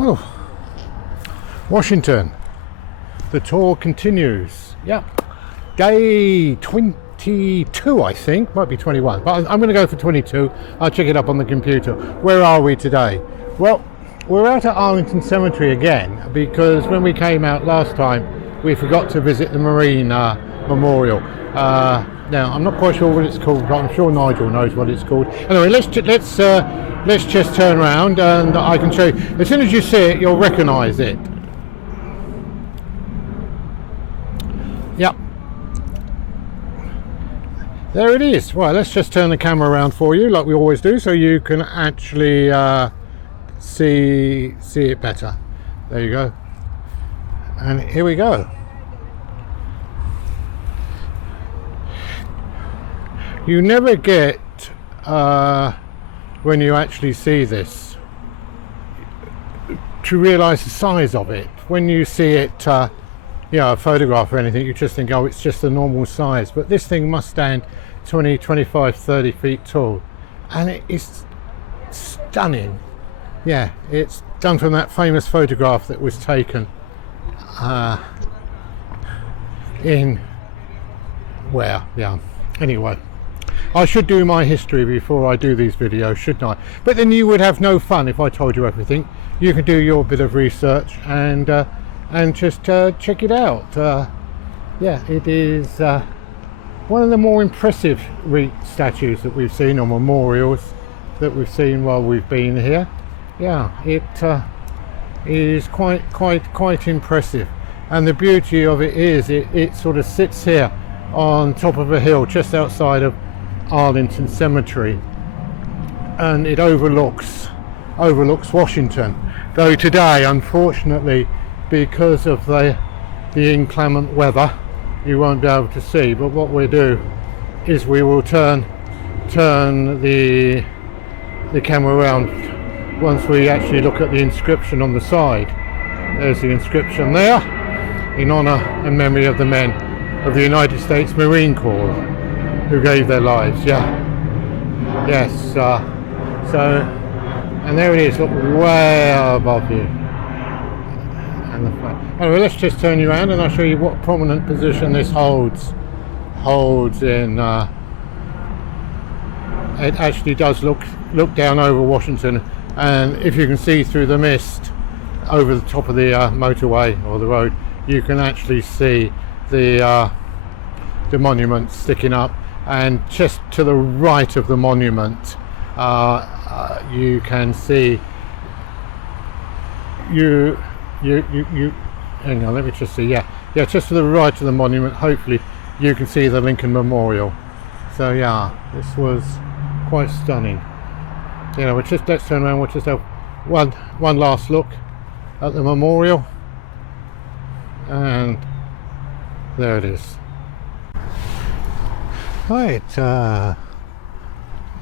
Oh, Washington. The tour continues. Yep. Day 22, I think. Might be 21, but I'm going to go for 22. I'll check it up on the computer. Where are we today? Well, we're out at Arlington Cemetery again because when we came out last time, we forgot to visit the Marine Memorial. Now, I'm not quite sure what it's called, but I'm sure Nigel knows what it's called. Anyway, let's just turn around and I can show you. As soon as you see it, you'll recognise it. Yep. There it is. Right, let's just turn the camera around for you, like we always do, so you can actually see it better. There you go. And here we go. You never get, when you actually see this, to realise the size of it. When you see it, a photograph or anything, you just think, oh, it's just a normal size. But this thing must stand 20, 25, 30 feet tall. And it is stunning. Yeah, it's done from that famous photograph that was taken anyway, I should do my history before I do these videos, shouldn't I? But then you would have no fun if I told you everything. You can do your bit of research and just check it out. Yeah, it is one of the more impressive statues that we've seen, or memorials that we've seen while we've been here. Yeah, it is quite impressive, and the beauty of it is it sort of sits here on top of a hill just outside of Arlington Cemetery, and it overlooks Washington. Though today, unfortunately, because of the inclement weather, you won't be able to see. But what we'll do is we will turn the camera around once we actually look at the inscription on the side. There's the inscription there, in honour and memory of the men of the United States Marine Corps who gave their lives. Yeah, yes. So, and there it is, look, way above you. And the flag. Anyway, let's just turn you around and I'll show you what prominent position this holds in. It actually does look down over Washington. And if you can see through the mist over the top of the motorway or the road, you can actually see the monument sticking up. And just to the right of the monument, you can see hang on, let me just see. Yeah, just to the right of the monument, hopefully you can see the Lincoln Memorial. So yeah, this was quite stunning. Let's turn around. We'll just have one last look at the memorial, and there it is. Right,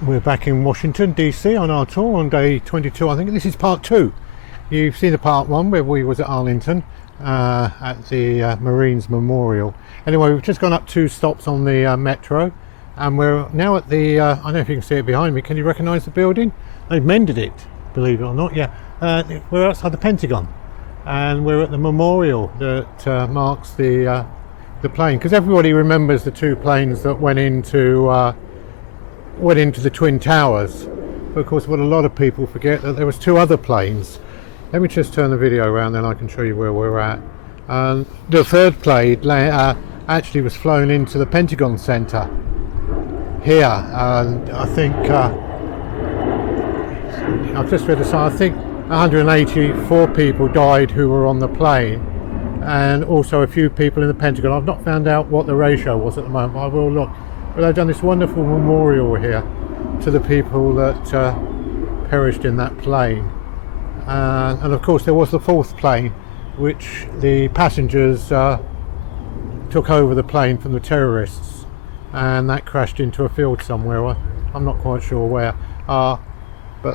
we're back in Washington DC on our tour on day 22. I think this is part 2. You've seen the part 1 where we was at Arlington at the Marines Memorial. Anyway, we've just gone up 2 stops on the metro, and we're now at the I don't know if you can see it behind me. Can you recognise the building? They've mended it, believe it or not. Yeah, we're outside the Pentagon, and we're at the memorial that marks the plane, because everybody remembers the 2 planes that went into the Twin Towers. But of course, what a lot of people forget, that there was 2 other planes. Let me just turn the video around, then I can show you where we're at. The 3rd plane actually was flown into the Pentagon Center here, and I think I've just read I think 184 people died who were on the plane, and also a few people in the Pentagon. I've not found out what the ratio was at the moment, but I will look. But they've done this wonderful memorial here to the people that perished in that plane. And of course there was the 4th plane, which the passengers took over the plane from the terrorists, and that crashed into a field somewhere. I'm not quite sure where, but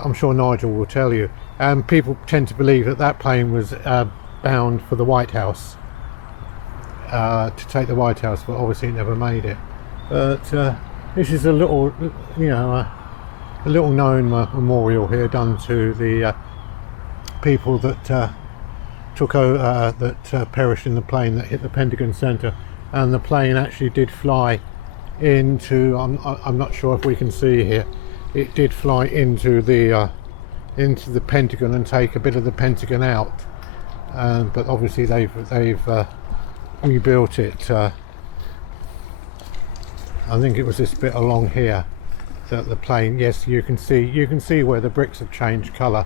I'm sure Nigel will tell you. And people tend to believe that that plane was bound for the White House, to take the White House, but obviously it never made it. But this is a little, a little known memorial here done to the people that perished in the plane that hit the Pentagon Center, and the plane actually did fly into. I'm not sure if we can see here. It did fly into the Pentagon and take a bit of the Pentagon out, but obviously they've rebuilt it. I think it was this bit along here that the plane. Yes, you can see where the bricks have changed colour,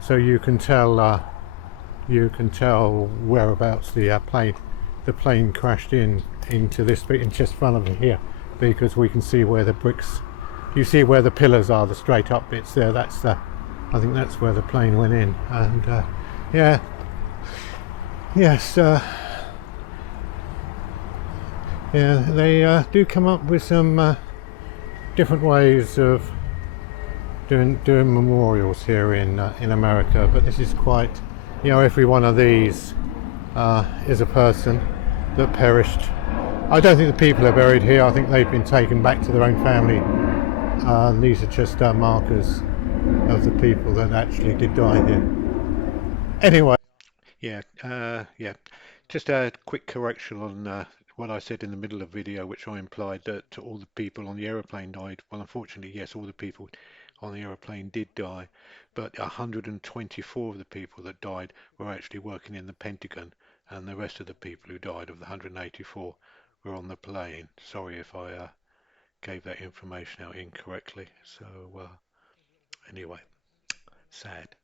so you can tell whereabouts the plane crashed into this bit in just front of it here, because we can see where the bricks. You see where the pillars are, the straight up bits there. That's I think that's where the plane went in, and yeah, yes, yeah, they do come up with some different ways of doing memorials here in America, but this is quite, every one of these is a person that perished. I don't think the people are buried here. I think they've been taken back to their own family. These are just markers of the people that actually did die here. Anyway, yeah. Just a quick correction on what I said in the middle of the video, which I implied that all the people on the aeroplane died. Well, unfortunately, yes, all the people on the aeroplane did die, but 124 of the people that died were actually working in the Pentagon, and the rest of the people who died of the 184 were on the plane. Sorry if I gave that information out incorrectly. So anyway, sad.